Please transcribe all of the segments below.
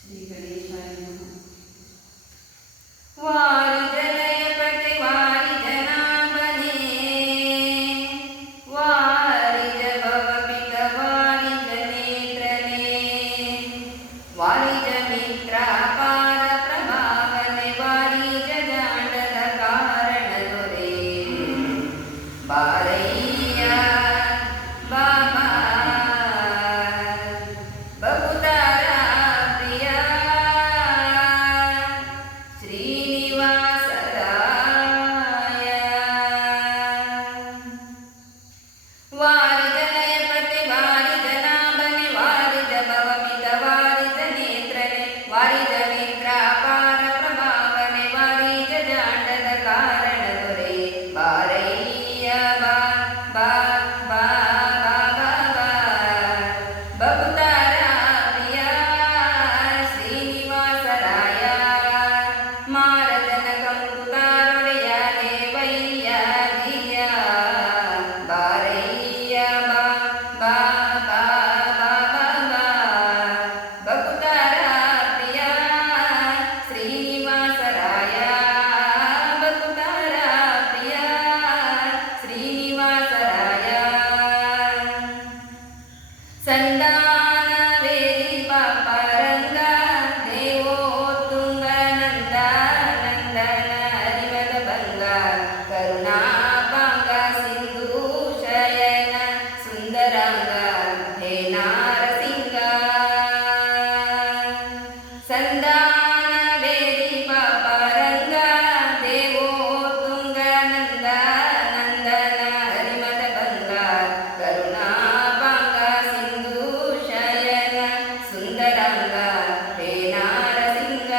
ಶ್ರೀ ಗಣೇಶಾಯ ನಮಃ. ವಾರಿ ಜಲಯಪತಿ ವಾರಿ ಜನಾಭನೇ ವಾರಿ ಜಭವಪಿತ ವಾರಿ ಜನೇತ್ರನೇ ವಾರಿ ಜಮಿತ್ರ ಅಪಾರ ಪ್ರಭಾವನೆ ವಾರಿ ಜಜಾಂಡದ ಕಾರಣ ದೊರೆ ಬಾರಯ್ಯ ಬಾಬಾ ಬಹುತಾರ ಪ್ರಿಯ ಶ್ರೀನಿವಾಸರಾಯ ವಾರಿ ಜನಯಪತಿ ವಾರಿ ಜನಾಭನೆ ವಾರಿ ಜಭವಮಿತ ವಾರಿ ಜನೇತ್ರನೆ ವಾರಿ ಜಮಿತ್ರ ಅಪಾರ ಪ್ರಭಾವನೆ ವಾರಿ ಜಜಾಂಡದ ಕಾರಣ ದೊರೆ ಬಾರಯ್ಯ ಬಾ ಬಾ ಬಾ ಬಾ ಬಾ ಬಾ ಬಹುತಾರ ಪ್ರಿಯ ಶ್ರೀನಿವಾಸರಾಯ ಮಾರದನ ಕಂಕುತಾರೊಡೆಯ ದೇವಯ್ಯ ಧಿಯ ಬಾರಯ್ಯ ಬಾ ಬಾ ಬಾ ಬಾ ಬಾ ಬಾ ಬಹುತಾರ ಪ್ರಿಯ ಶ್ರೀನಿವಾಸರಾಯ ಬಹುತಾರ ಪ್ರಿಯ ಶ್ರೀನಿವಾಸರಾಯ ಸಂದಾನವೇರಿ ಪಾಪರಂಗ ದೇವೋತ್ತುಂಗ ನಂದ ನಂದನ ಹರಿಮದ ಭಂಗ ಕರುಣಾಪಾಂಗ ಸಿಂಧು ಶಯನ ಸುಂದರಾಂಗ ಹೇ ನಾರಸಿಂಗ ಸಂದಾನವೇರಿ ಪಾಪರಂಗ ದೇವೋತ್ತುಂಗ ನಂದ ನಂದನ ಹರಿಮದ ಭಂಗ ಕರುಣಾಪಾಂಗ ಸಿಂಧು ಶಯನ ಸುಂದರಾಂಗ ಹೇ ನಾರಸಿಂಗ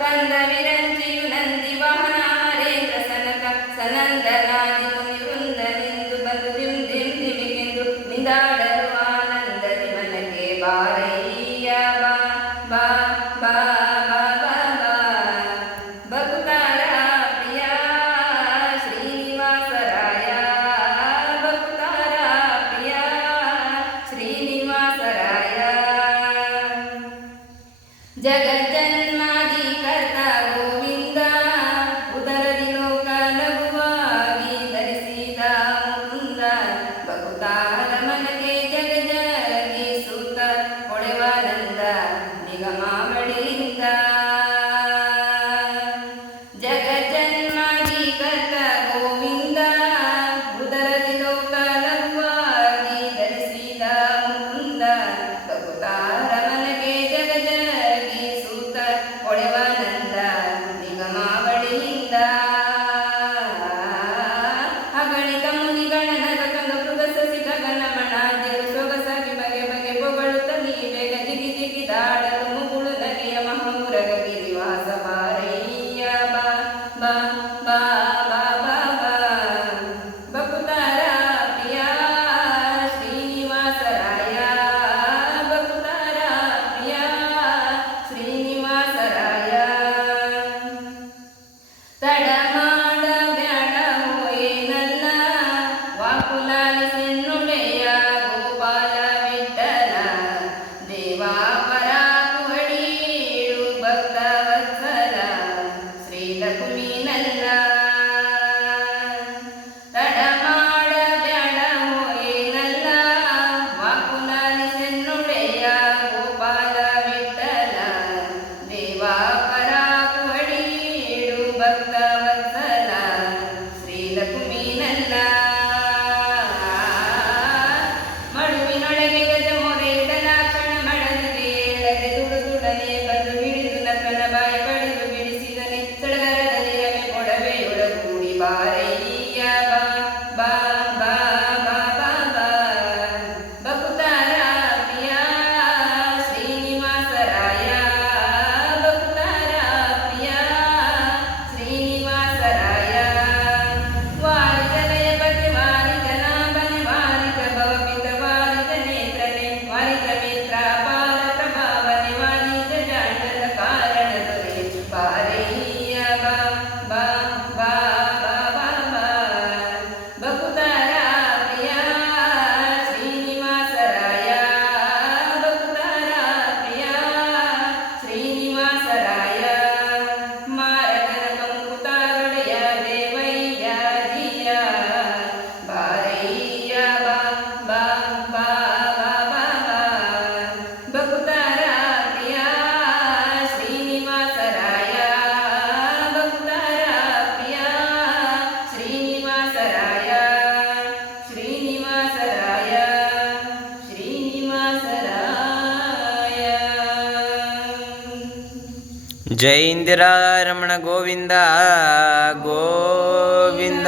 ಕಂದ ವಿರಂಚಿಯು ನಂದಿ ವಾಹನ ಹರೇಂದ್ರ ಸನಕ ಸನಂದನಾದಿ ಮುನಿ ವೃಂದ ನಿಂದು ಬಂದು ದಿಂದಿಮಿಗೆಂದು ನಿಂದಾಡಲು ಆನಂದದಿ ಮನಕ್ಕೆ ಬಾರಯ್ಯ ಬಾ ಬಾ ಬಾ ಬಾ ಬಾ ಬಾ ಬಹುತಾರ ಪ್ರಿಯ ಶ್ರೀನಿವಾಸರಾಯ ಬಹುತಾರ ಪ್ರಿಯ ಶ್ರೀನಿವಾಸರಾಯ ಜಗಜ್ಜನ್ಮಾದಿ ಕರ್ತ ಗೋವಿಂದ ಉದರದಿ ಲೋಕ ಲಘುವಾಗಿ ಧರಿಸಿದ ಮುಕುಂದ ಬಹುತಾರ ಮನಕ್ಕೆ ಜಗ ಜಗಿಸುತ್ತ ಹೊಳೆವಾನಂದ ನಿಗಮಾವಳಿಯಿಂದ ಜಗಜ್ಜನ್ಮಾದಿ ಕರ್ತ ಗೋವಿಂದ ಉದರದಿ ಲೋಕ ಲಘುವಾಗಿ ಧರಿಸಿದ ಮುಕುಂದ ಬಹುತಾರ ಮನಕ್ಕೆ ಜಗ ಜಗಿಸುತ್ತ ಜೈ ಇಂದಿರಾ ರಮಣ ಗೋವಿಂದ ಗೋವಿಂದ.